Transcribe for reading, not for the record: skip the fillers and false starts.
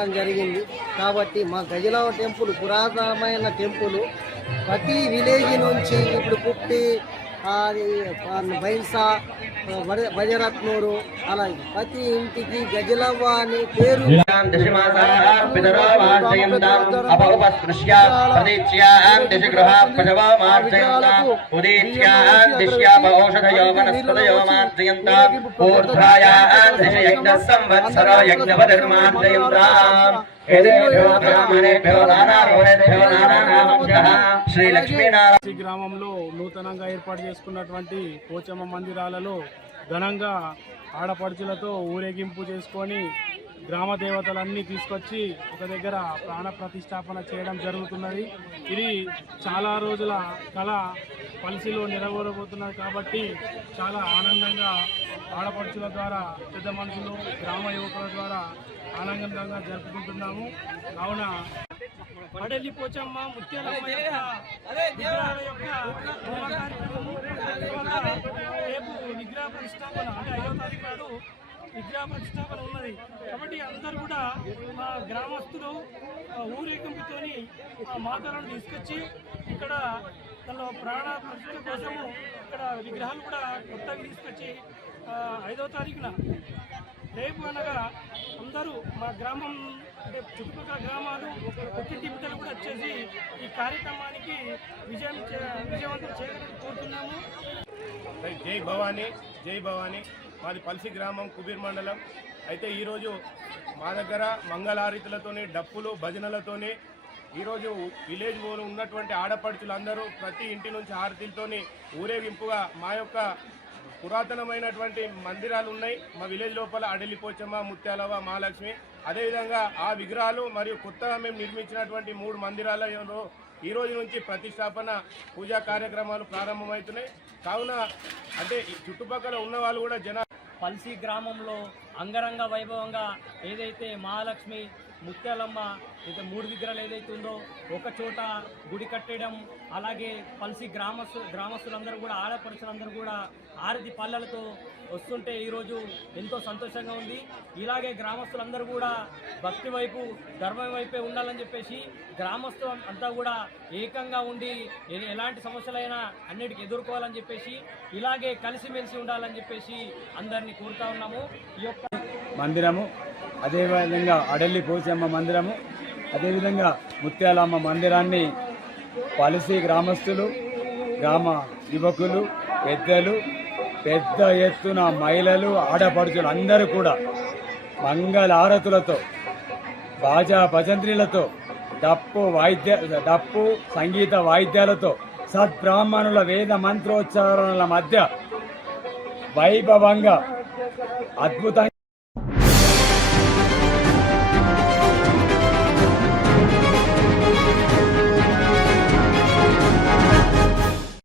పెట్టడం జరిగింది. కాబట్టి మా గజలవ టెంపుల్ పురాతనమైన టెంపుల్. ప్రతి విలేజ్ నుంచి ఇప్పుడు కుట్టి అది బైన్సా బజరత్నూరు అలా ప్రతి ఇంటికి గజలవ్వ అనే పేరు గ్రామంలో నూతనంగా ఏర్పాటు చేసుకున్నటువంటి పోచమ్మ మందిరాలలో ఘనంగా ఆడపడుచులతో ఊరేగింపు చేసుకొని గ్రామ దేవతలన్నీ తీసుకొచ్చి ఒక దగ్గర ప్రాణ ప్రతిష్టాపన చేయడం జరుగుతున్నది. ఇది చాలా రోజుల కళ పల్సిలో నెరవేరబోతున్నది కాబట్టి చాలా ఆనందంగా ఆడపడుచుల ద్వారా, పెద్ద మనుషులు, గ్రామ యువకుల ద్వారా ఆనందంగా జరుపుకుంటున్నాము. కావున అడలి పోచమ్మ ముత్యాలమ్మ రేపు విగ్రహ ప్రతిష్టాపన అంటే 5వ తారీఖు నాడు విగ్రహ ప్రతిష్టాపన ఉన్నది. కాబట్టి అందరూ కూడా మా గ్రామస్తులు ఊరేగింపుతోని మాతలను తీసుకొచ్చి ఇక్కడ తన ప్రాణ ప్రతిష్ట కోసము ఇక్కడ విగ్రహాలు కూడా కొత్తవి తీసుకొచ్చి 5వ తారీఖున రేపు అనగా అందరూ మా గ్రామం అంటే చుట్టుపక్కల గ్రామాలు ఒక్కొక్కటి బిడ్డలు కూడా వచ్చేసి ఈ కార్యక్రమానికి విజయవంతం చేయాలని కోరుతున్నాము. జై భవానీ, జై భవానీ. మాది పల్సి గ్రామం, కుబీర్ మండలం. అయితే ఈరోజు మా దగ్గర మంగళారతులతోని, డప్పులు, భజనలతోని ఈరోజు విలేజ్ ఉన్నటువంటి ఆడపడుచులందరూ ప్రతి ఇంటి నుంచి హారతిలతోని ఊరేగింపుగా మా యొక్క పురాతనమైనటువంటి మందిరాలు ఉన్నాయి మా విలేజ్ లోపల. అడలి పోచమ్మ, ముత్యాలవ్వ, మహాలక్ష్మి. అదేవిధంగా ఆ విగ్రహాలు మరియు కొత్తగా మేము నిర్మించినటువంటి 3 మందిరాలలో ఈ రోజు నుంచి ప్రతిష్టాపన పూజా కార్యక్రమాలు ప్రారంభమవుతున్నాయి. కావున అంటే ఈ చుట్టుపక్కల ఉన్న వాళ్ళు కూడా పల్సి గ్రామంలో అంగరంగ వైభవంగా ఏదైతే మహాలక్ష్మి, ముత్యాలమ్మ అయితే 3 విగ్రహాలు ఏదైతే ఉందో ఒక చోట గుడి కట్టడం, అలాగే పల్సి గ్రామస్తులందరూ కూడా, ఆడపడుచులందరూ కూడా ఆరతి పళ్ళలతో వస్తుంటే ఈరోజు ఎంతో సంతోషంగా ఉంది. ఇలాగే గ్రామస్తులందరూ కూడా భక్తి వైపు, ధర్మం వైపే ఉండాలని చెప్పేసి గ్రామస్తులు అంతా కూడా ఏకంగా ఉండి ఎలాంటి సమస్యలైనా అన్నిటికీ ఎదుర్కోవాలని చెప్పేసి ఇలాగే కలిసిమెలిసి ఉండాలని చెప్పేసి అందరినీ కోరుతా ఉన్నాము. ఈ యొక్క మందిరము, అదేవిధంగా అడలి పోచమ్మ మందిరము, అదేవిధంగా ముత్యాలమ్మ మందిరాన్ని పల్సి గ్రామస్తులు, గ్రామ యువకులు, పెద్దలు, పెద్ద ఎత్తున మహిళలు, ఆడపడుచులు అందరూ కూడా మంగళారతులతో, బాజా భజంత్రీలతో, డప్పు సంగీత వాయిద్యాలతో, సద్బ్రాహ్మణుల వేద మంత్రోచ్చారణల మధ్య వైభవంగా అద్భుతంగా